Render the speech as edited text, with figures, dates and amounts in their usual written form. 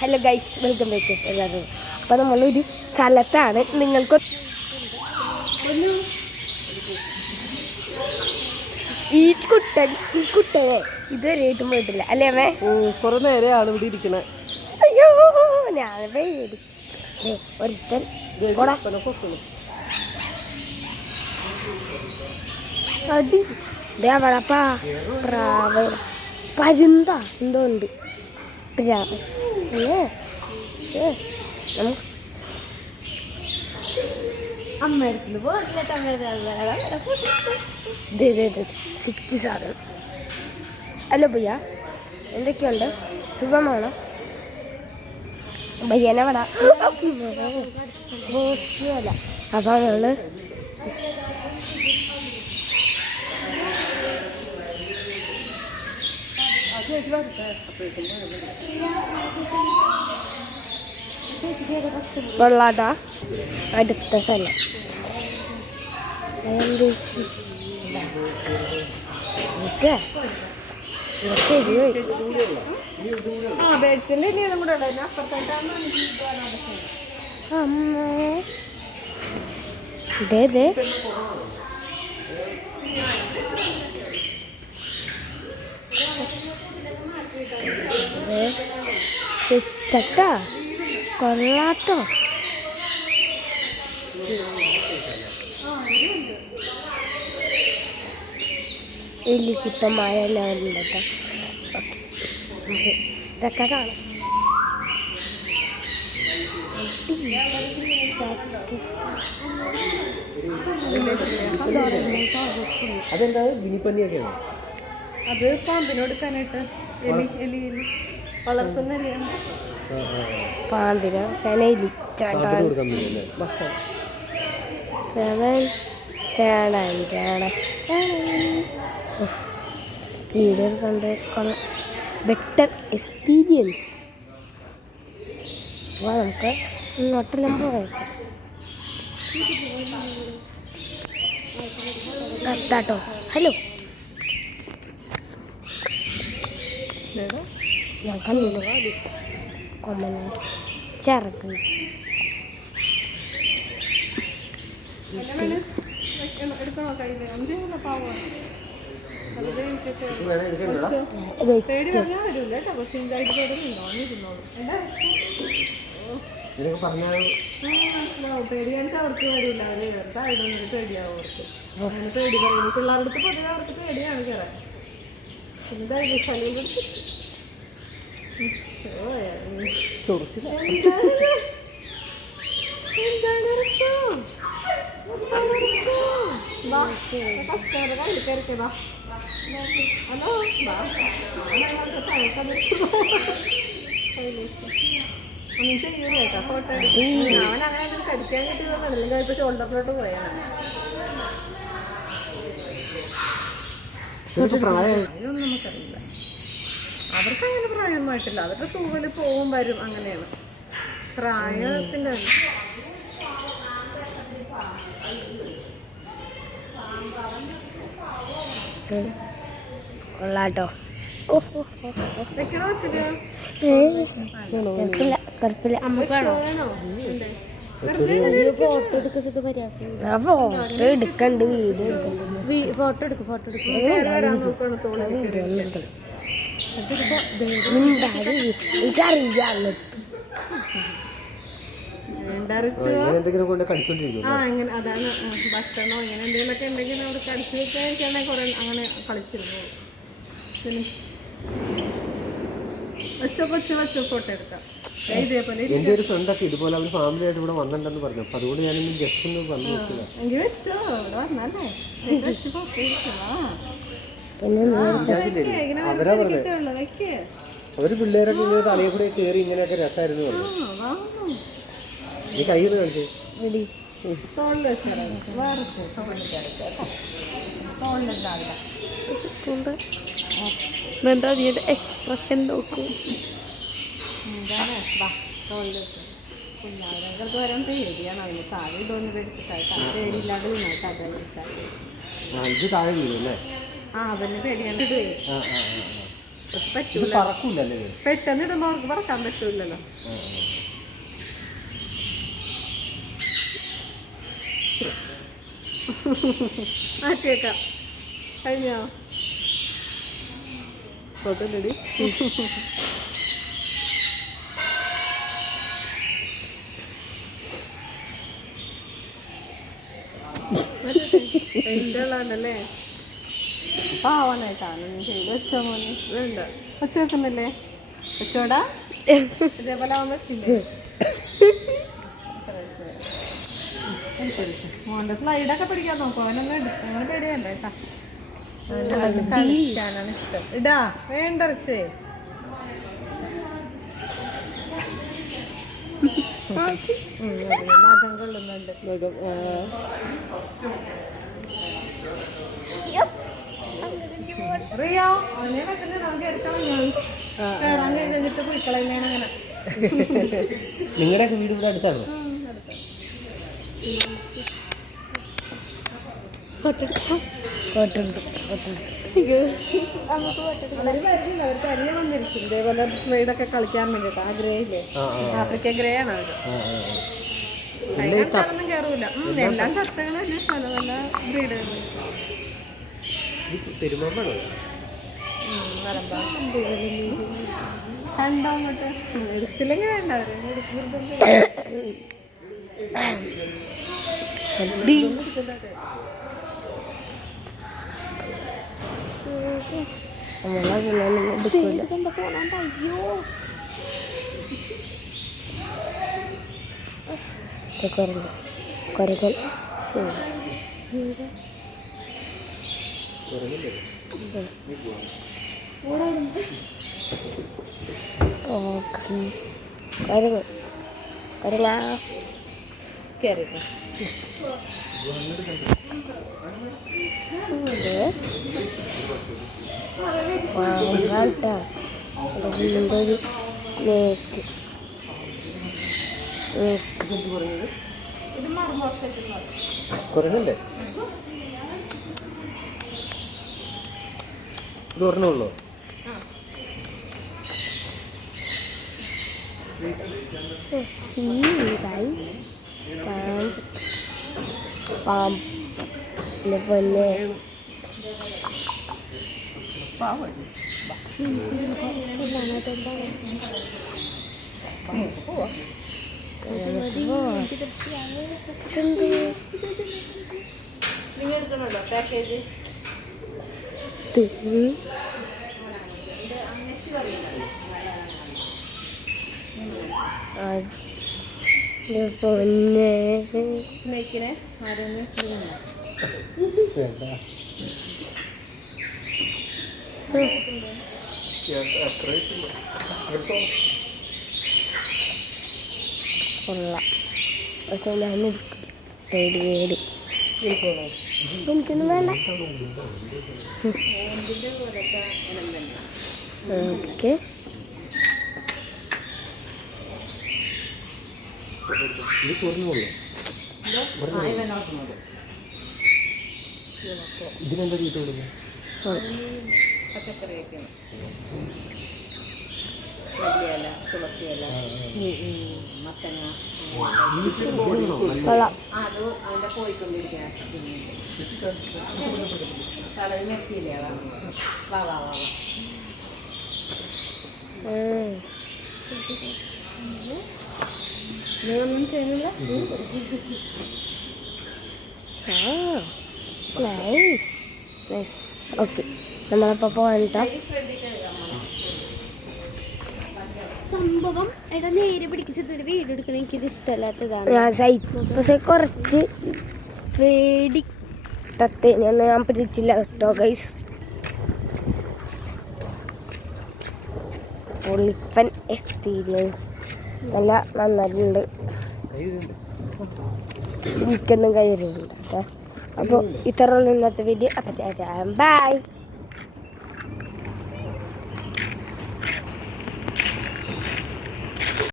Hello guys, welcome back എല്ലാവരും. അപ്പോൾ നമ്മളൊരു സ്ഥലത്താണ്. നിങ്ങൾക്ക് ഈ കുട്ടനെ ഇതുവരെയായിട്ടും പോയിട്ടില്ല അല്ലേ അമ്മേ? കുറെ നേരെയാണ് ഇവിടെ ഇരിക്കണേ. അയ്യോ ഞാൻ ഒരുത്തൻ അടി അവിടപ്പാ പ്രാവ് പരുന്ത എന്തോ ഉണ്ട്. സ്വിച്ച് സാധനം. ഹലോ ഭയ്യ, എന്തൊക്കെയുണ്ട്? സുഖമാണോ? ഭയ്യനെ അവിടെ അല്ല. അപ്പോൾ നമ്മള് വെള്ളാട്ടാ അടുത്ത സ്ഥലം. ഇതേ ചക്ക കൊള്ളാട്ടോ. ഇല്ലിക്കിപ്പം മഴ എല്ലാവരും കേട്ടോ. ഇതൊക്കെ കാണാം. അതെന്താ ഗിനിപ്പന്നിയൊക്കെയാണോ? അത് പാമ്പിന് കൊടുക്കാനായിട്ട് എലി വളർത്തുന്ന പാമ്പിനോ എലി ചേട്ടാൻ വീഡിയോ കണ്ട് കൊള്ളാം. Better experience. അപ്പോൾ നമുക്ക് ഇങ്ങോട്ടെല്ലാം പോയേക്കാം കേട്ടോ. ഹലോ, ഞാൻ കണ്ടില്ല കൊമ്മന ചിറക്ക് പേടിയായിട്ട് അവർക്ക് വരില്ല. അവര് എന്തായിടുന്നത് പേടിയാവും അവർക്ക്. പേടി പറയുന്നു പിള്ളേരുടെ അടുത്ത് പൊതുവെ അവർക്ക് പേടിയാണ് കയറാൻ. പിന്നെ സ്ഥലം കൊടുത്ത് ഒന്നും ചെയ്യൂല കേട്ടോ. ഫോട്ടോ എടുക്കും. അവൻ അങ്ങനെ എന്തെങ്കിലും കടിക്കാൻ കിട്ടിയതൊന്നും അല്ലെങ്കിൽ ഇപ്പൊ ഷോൾഡറിലോട്ട് പോയാണ്. ഇതൊന്നും നമുക്കറിയില്ല. അവർക്ക് അങ്ങനെ പ്രായമൊന്നുമായിട്ടില്ല. അവരുടെ തൂവല് പോവും വരും അങ്ങനെയാണ് പ്രായത്തിൻ്റെ. കൊള്ളാട്ടോ. വെക്കണോ വെച്ചിട്ട് കുഴപ്പമില്ല. ഫോട്ടോ എടുക്കണ്ട്. ഫോട്ടോ എടുക്കും. വരാൻ നോക്കണം. എനിക്കറിയാമല്ലോ. അങ്ങനെ അതാണ് ഭക്ഷണമോ ഇങ്ങനെ എന്തെങ്കിലുമൊക്കെ ഉണ്ടെങ്കിൽ അവിടെ കടിച്ചു വെച്ചാൽ കുറെ അങ്ങനെ കളിച്ചിരുന്നു. വെച്ചോ ഫോട്ടോ എടുക്കാം. ഇതേപോലെ എന്റെ ഒരു ഫ്രണ്ടൊക്കെ ഇതുപോലെ അവർ ഫാമിലി ആയിട്ട് ഇവിടെ വന്നിട്ടുണ്ടെന്ന് പറഞ്ഞു. അപ്പൊ അതുകൊണ്ട് ഞാനൊന്ന് ജസ്റ്റ് ഒന്ന് പറഞ്ഞു നോക്കില്ല. എങ്കിൽ വെച്ചോ, ഇവിടെ വന്നല്ലേ വെച്ച് ഫോട്ടോ എടുക്കാം. അവരാ പറഞ്ഞത് അവര് പിള്ളേരൊക്കെ ഇങ്ങനെ തലയിൽ കൂടെ കയറി ഇങ്ങനെയൊക്കെ രസമായിരുന്നു പറഞ്ഞു. നീ കയ്യിൽ കളിച്ചു തോളിൽ വെച്ചാൽ വേറെ തോളിലുണ്ടാവില്ല. എന്താ അതിൻ്റെ എക്സ്പ്രഷൻ നോക്കൂ. എന്താണ് തോളിൽ വെച്ചു. കുഞ്ഞാവരങ്ങൾക്ക് വരാൻ പേടിയാണ്. അതിന് താഴെ ഇതൊന്നും എടുത്തിട്ടായിട്ട് പേടിയില്ലാണ്ട് നിന്നായിട്ട് അതല്ലേ ഇത് താഴെ വീഴല്ലേ? അവന് പേടിയാണ്. പറ്റൂല, പറക്കൂലല്ലേ? പെട്ടെന്ന് ഇടുമ്പോ അവർക്ക് പറക്കാൻ പറ്റൂലല്ലോ. മാറ്റിയേക്കാം. കഴിഞ്ഞോ? ഫോട്ടോ ഇടി. എന്റെ ഉള്ളതല്ലേ പാവാനായിട്ടാണ് ചെയ്ത് വെച്ചോ മോനെ. വേണ്ട വെച്ച് വെക്കുന്നില്ലേ? വെച്ചോടാ. ഇതേപോലെ അവൻ വെച്ചില്ലേ? മോന്റെ സ്ലൈഡൊക്കെ പിടിക്കാൻ നോക്കും. അവനൊന്നും അങ്ങനെ പേടിയല്ല കേട്ടാ. കളിക്കാനാണ് ഇഷ്ടം. ഇടാ വേണ്ട ഇറച്ചേ. മതം കൊള്ളുന്നുണ്ട്. റിയോ അവനെ വെക്കുന്നത് നമുക്ക് എടുക്കണം. കയറാൻ കഴിഞ്ഞിട്ട് കുയിക്കളയാണ് അങ്ങനെ. നിങ്ങളുടെ വീട് ഇവിടെ അടുത്താണോ? അവർക്ക് അരിയ വന്നിരിക്കും ഇതേപോലെ സ്ലൈഡൊക്കെ കളിക്കാൻ വേണ്ടിട്ട്. ആ ഗ്രേ ഇല്ലേ, ആഫ്രിക്കൻ ഗ്രേ ആണ് അവര്. അതിനകത്തൊന്നും കയറൂല. എല്ലാം തത്തകള് തന്നെ, പല പല ബ്രീഡുകൾ. കണ്ടോ അങ്ങോട്ട് എടുത്തില്ലെങ്കിൽ വേണ്ട അവര്. കൊരകൾ കയറിട്ടോ. ഒരു സ്നേക്ക്. ഇത് മറുമോശം കുറഞ്ഞല്ലേ? ഇത് പറഞ്ഞോളൂ. പൊന്നെ നിങ്ങൾ എടുക്കണല്ലോ പാക്കേജ്. പൊന്നെ സ്നേക്കിനെ ആരെന്ന് കൊള്ളാം. പക്ഷെ ഞാൻ പേടി എനിക്കൊന്നും വേണ്ട. ഓക്കെ ഇത് കുറഞ്ഞോളൂ. ഇതിനെന്താ തീറ്റ കൊടുക്കുന്നത്? പച്ചക്കറിയൊക്കെയാണ്. മല്ലിയില, തുളസിയില, മത്തങ്ങ. കൊള്ളാം. അത് അതിൻ്റെ പോയിക്കൊണ്ടിരിക്കുകയാണ്. കളയിൽ നിർത്തിയില്ലേ? അതാണ്. വാ വാ വാ വാ. നിങ്ങളൊന്നും ചെയ്യുന്നില്ല? ഓക്കെ നമ്മളപ്പോൾ പോകണ്ട സംഭവം എടാ നേരെ പിടിച്ചത് ഒരു വീഡിയോ എടുക്കണം. എനിക്കിത് ഇഷ്ടമല്ലാത്തതാണ്. ഞാൻ സഹിച്ചു. പക്ഷെ കുറച്ച് പേടി തത്തേനെയൊന്നും ഞാൻ പിടിച്ചില്ല കേട്ടോ ഗൈസ്. പൊളിപ്പൻ എക്സ്പീരിയൻസ് നല്ല നന്നായിട്ടുണ്ട്. എനിക്കൊന്നും കഴിയുന്നുണ്ട് കേട്ടോ. അപ്പോൾ ഇത്രയുള്ള ഇന്നത്തെ വീഡിയോ. അപ്പം ബൈ.